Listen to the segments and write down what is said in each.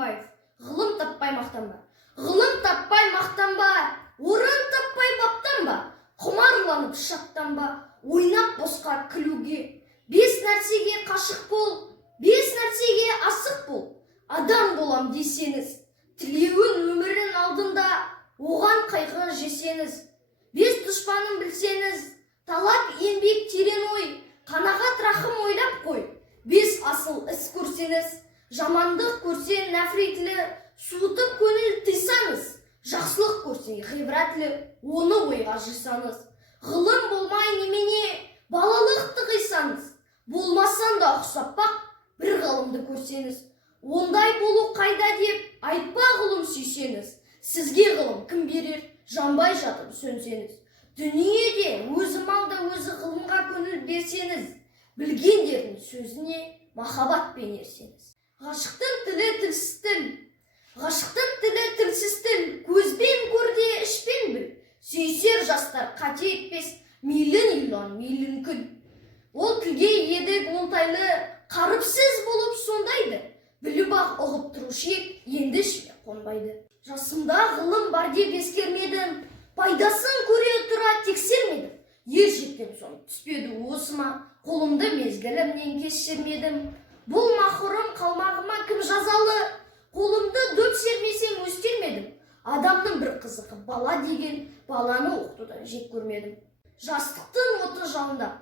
Атамбаев. Ғылым таппай мақтанба. Ғылым таппай мақтанба. Орын таппай баптанба. Құмарланып шаттанба. Ойнап босқа күлуге. 5 нәрсеге қашық бол. 5 нәрсеге асық бол. Адам болам десеңіз, тілеуін өмірін алдында, оған қайғы жесеңіз. 5 дұшпанын білсеңіз, талап еңбек терең ой, қанағат рахым ойлап қой. 5 асыл іс көрсеңіз, жамандық көрсең нәфретлі, суытып көңіл тыйсаңыз, жақсылық көрсең ғибратлі, оны ойға жисаңыз. Ғылым болмай немене, балалықты қисаңыз, болмасан да ұқсап бақ, бір ғылымды көрсеңіз. Ондай болу қайда деп, айтпа ғылым сүйсеңіз. Сізге ғылым кім берер, жанбай жатып сөнсеңіз. Дүниеде өзі малда өзі ғылымға көңіл берсеңіз, білгендердің сөзіне махаббатпен ерсеңіз. Ғашықтың тілі тілсіз тіл, ғашықтың тілі тілсіз тіл, көзбен көрде ішпен біл. Сүйсер жастар қате етпес, мейлін үйлан, мейлін күл. Ол тілге едік оңтайлы, қарыпсыз болып сондайды. Біліп ақ ұғып тұрушы ек, енді ішіне қонбайды. Жасымда ғылым бар деп ескермедім, пайдасын көре тұра тексермедім. Ер жеткен соң түспеді осыма, қолымды мезгілімнен кешірмедім. Бұл махұрым қалмағыма кім жазалы, қолымды дөп сермесем өстелмедім. Адамның бір қызығы бала деген, баланы оқытудан жек көрмедім. Жастықтың оты жалындап,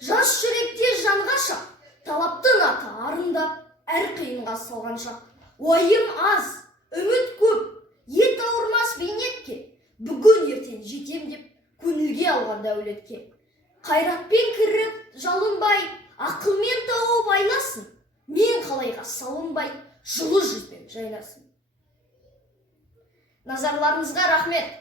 жас жүректе жанға шақ, талаптың аты арындап, әр қиынға салған шақ. Ойым аз, үміт көп, ет ауырмас бейнетке, бүгін ертең жетем деп, көңілге алған дәулетке. Қайратпен кіріп, жалынбай, ақылмен тауып айласын, мен қалайға салынбай, жылы жүзбен жайнасын. Назарларыңызға рахмет.